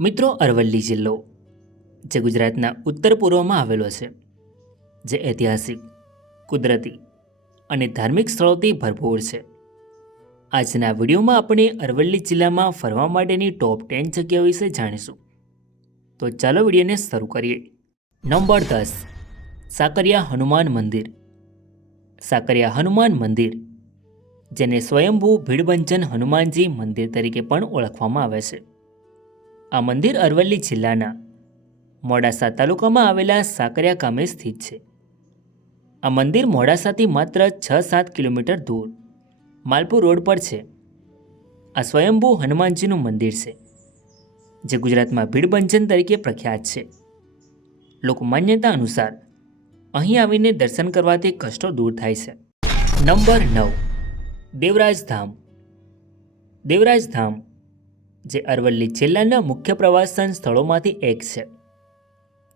મિત્રો, અરવલ્લી જિલ્લો જે ગુજરાતના ઉત્તર પૂર્વમાં આવેલો છે, જે ઐતિહાસિક, કુદરતી અને ધાર્મિક સ્થળોથી ભરપૂર છે. આજના વિડીયોમાં આપણે અરવલ્લી જિલ્લામાં ફરવા માટેની ટોપ 10 જગ્યાઓ વિશે જાણીશું. તો ચાલો વિડીયોને શરૂ કરીએ. નંબર 10, સાકરિયા હનુમાન મંદિર. સાકરિયા હનુમાન મંદિર, જેને સ્વયંભૂ ભીડભંજન હનુમાનજી મંદિર તરીકે પણ ઓળખવામાં આવે છે. આ મંદિર અરવલ્લી જિલ્લાના મોડાસા તાલુકામાં આવેલા સાકરિયા ગામે સ્થિત છે. આ મંદિર મોડાસાથી માત્ર 6-7 કિલોમીટર દૂર માલપુર રોડ પર છે. આ સ્વયંભૂ હનુમાનજીનું મંદિર છે, જે ગુજરાતમાં ભીડભંજન તરીકે પ્રખ્યાત છે. લોકમાન્યતા અનુસાર અહીં આવીને દર્શન કરવાથી કષ્ટો દૂર થાય છે. નંબર 9, દેવરાજ ધામ. દેવરાજ ધામ, જે અરવલ્લી જિલ્લાના મુખ્ય પ્રવાસન સ્થળોમાંથી એક છે,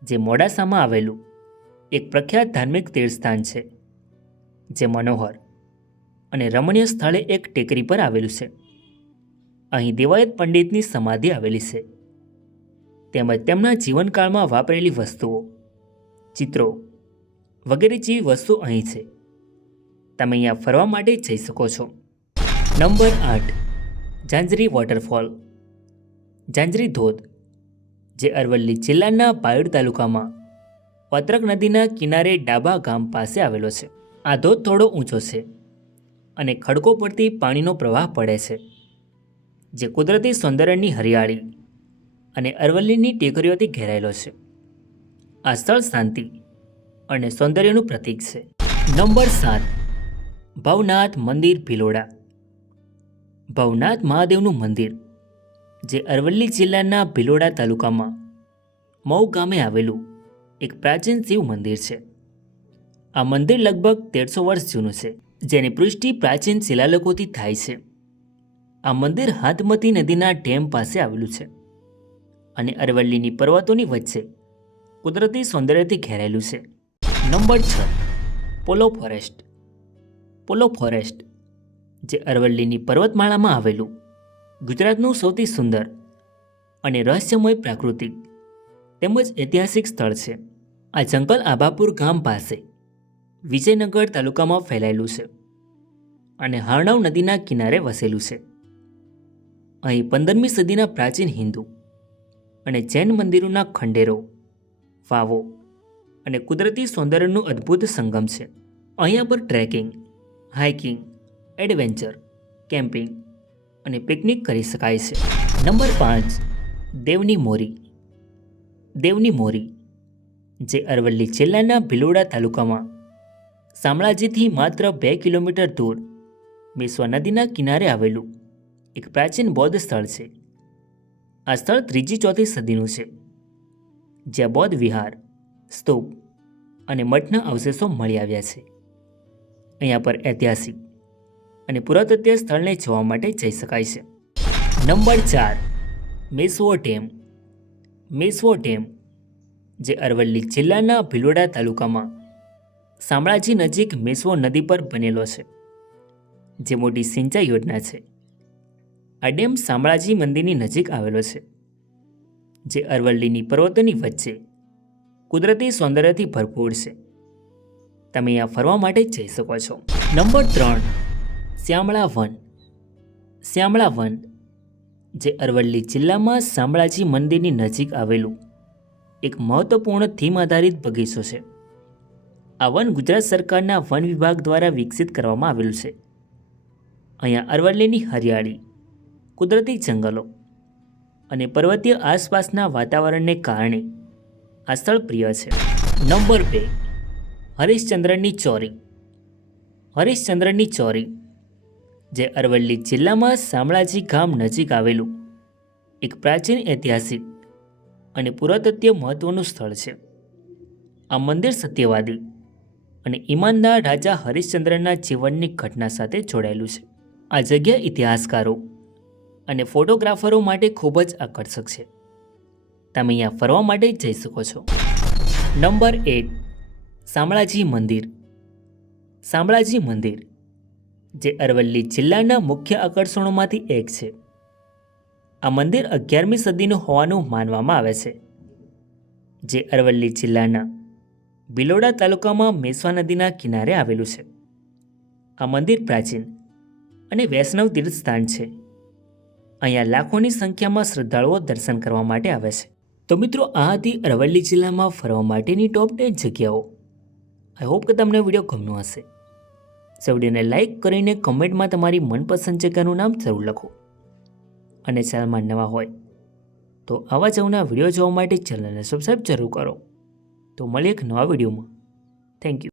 જે મોડાસામાં આવેલું એક પ્રખ્યાત ધાર્મિક તીર્થસ્થાન છે, જે મનોહર અને રમણીય સ્થળે એક ટેકરી પર આવેલું છે. અહીં દેવાયત પંડિતની સમાધિ આવેલી છે, તેમજ તેમના જીવનકાળમાં વાપરેલી વસ્તુઓ, ચિત્રો વગેરે જેવી વસ્તુ અહીં છે. તમે અહીંયા ફરવા માટે જઈ શકો છો. નંબર 8, ઝાંઝરી વોટરફોલ. ઝાંઝરી ધોધ, જે અરવલ્લી જિલ્લાના બાયડ તાલુકામાં પત્રક નદીના કિનારે ડાબા ગામ પાસે આવેલો છે. આ ધોધ થોડો ઊંચો છે અને ખડકો પરથી પાણીનો પ્રવાહ પડે છે, જે કુદરતી સૌંદર્યની હરિયાળી અને અરવલ્લીની ટેકરીઓથી ઘેરાયેલો છે. આ સ્થળ શાંતિ અને સૌંદર્યનું પ્રતીક છે. નંબર 7, ભવનાથ મંદિર ભિલોડા. ભવનાથ મહાદેવનું મંદિર, જે અરવલ્લી જિલ્લાના ભિલોડા તાલુકામાં મઉ ગામે આવેલું એક પ્રાચીન શિવ મંદિર છે. આ મંદિર લગભગ 1300 વર્ષ જૂનું છે, જેની પુષ્ટિ પ્રાચીન શિલાલેખોથી થાય છે. આ મંદિર હાથમતી નદીના ડેમ પાસે આવેલું છે અને અરવલ્લીની પર્વતોની વચ્ચે કુદરતી સૌંદર્યથી ઘેરાયેલું છે. નંબર 6, પોલો ફોરેસ્ટ. પોલો ફોરેસ્ટ, જે અરવલ્લીની પર્વતમાળામાં આવેલું ગુજરાતનું સૌથી સુંદર અને રહસ્યમય પ્રાકૃતિક તેમજ ઐતિહાસિક સ્થળ છે. આ જંગલ આભાપુર ગામ પાસે વિજયનગર તાલુકામાં ફેલાયેલું છે અને હારણવ નદીના કિનારે વસેલું છે. અહીં 15મી સદીના પ્રાચીન હિન્દુ અને જૈન મંદિરોના ખંડેરો, વાવો અને કુદરતી સૌંદર્યનું અદ્ભુત સંગમ છે. અહીંયા પર ટ્રેકિંગ, હાઇકિંગ, એડવેન્ચર, કેમ્પિંગ અને પિકનિક કરી શકાય છે. નંબર 5, દેવની મોરી. દેવની મોરી, જે અરવલ્લી જિલ્લાના ભિલોડા તાલુકામાં શામળાજીથી માત્ર 2 કિલોમીટર દૂર મેશ્વા નદીના કિનારે આવેલું એક પ્રાચીન બૌદ્ધ સ્થળ છે. આ સ્થળ 3જી-4થી સદીનું છે, જ્યાં બૌદ્ધ વિહાર, સ્તૂપ અને મઠના અવશેષો મળી આવ્યા છે. અહીંયા પર ઐતિહાસિક અને પુરાતત્વીય સ્થળને જોવા માટે જઈ શકાય છે. Number 4, Meshvo dam. Meshvo dam, જે અરવલ્લી જિલ્લાના ભિલોડા તાલુકામાં શામળાજી નજીક મેશ્વો નદી પર બનેલો છે, જે મોટી સિંચાઈ યોજના છે. આ ડેમ શામળાજી મંદિરની નજીક આવેલો છે, જે અરવલ્લીની પર્વતોની વચ્ચે કુદરતી સૌંદર્યથી ભરપૂર છે. તમે અહીંયા ફરવા માટે જઈ શકો છો. નંબર 3, શ્યામળા વન. શ્યામળા વન, જે અરવલ્લી જિલ્લામાં શામળાજી મંદિરની નજીક આવેલું એક મહત્વપૂર્ણ થીમ આધારિત બગીચો છે. આ વન ગુજરાત સરકારના વન વિભાગ દ્વારા વિકસિત કરવામાં આવેલું છે. અહીંયા અરવલ્લીની હરિયાળી, કુદરતી જંગલો અને પર્વતીય આસપાસના વાતાવરણને કારણે આ સ્થળ પ્રિય છે. નંબર 2, હરિશ્ચંદ્રની ચોરી. હરિશ્ચંદ્રની ચોરી, જે અરવલ્લી જિલ્લામાં શામળાજી ગામ નજીક આવેલું એક પ્રાચીન ઐતિહાસિક અને પુરાતત્વીય મહત્વનું સ્થળ છે. આ મંદિર સત્યવાદી અને ઈમાનદાર રાજા હરિશ્ચંદ્રના જીવનની ઘટના સાથે જોડાયેલું છે. આ જગ્યા ઇતિહાસકારો અને ફોટોગ્રાફરો માટે ખૂબ જ આકર્ષક છે. તમે અહીંયા ફરવા માટે જઈ શકો છો. નંબર 8, શામળાજી મંદિર. શામળાજી મંદિર, જે અરવલ્લી જિલ્લાના મુખ્ય આકર્ષણોમાંથી એક છે. આ મંદિર 11મી સદીનું હોવાનું માનવામાં આવે છે, જે અરવલ્લી જિલ્લાના ભિલોડા તાલુકામાં મેશ્વા નદીના કિનારે આવેલું છે. આ મંદિર પ્રાચીન અને વૈષ્ણવ તીર્થ સ્થાન છે. અહીંયા લાખોની સંખ્યામાં શ્રદ્ધાળુઓ દર્શન કરવા માટે આવે છે. તો મિત્રો, આ હતી અરવલ્લી જિલ્લામાં ફરવા માટેની ટોપ 10 જગ્યાઓ. આઈ હોપ કે તમને વિડીયો ગમ્યો હશે. સો વિડીયોને લાઇક કરીને કમેન્ટમાં તમારી મનપસંદ જગ્યાનું નામ જરૂર લખો. અને ચેનલમાં નવા હોય તો આવા જ અવના વિડીયો જોવા માટે ચેનલને સબસ્ક્રાઈબ જરૂર કરો. તો મળીએ એક નવા વિડીયોમાં. Thank you.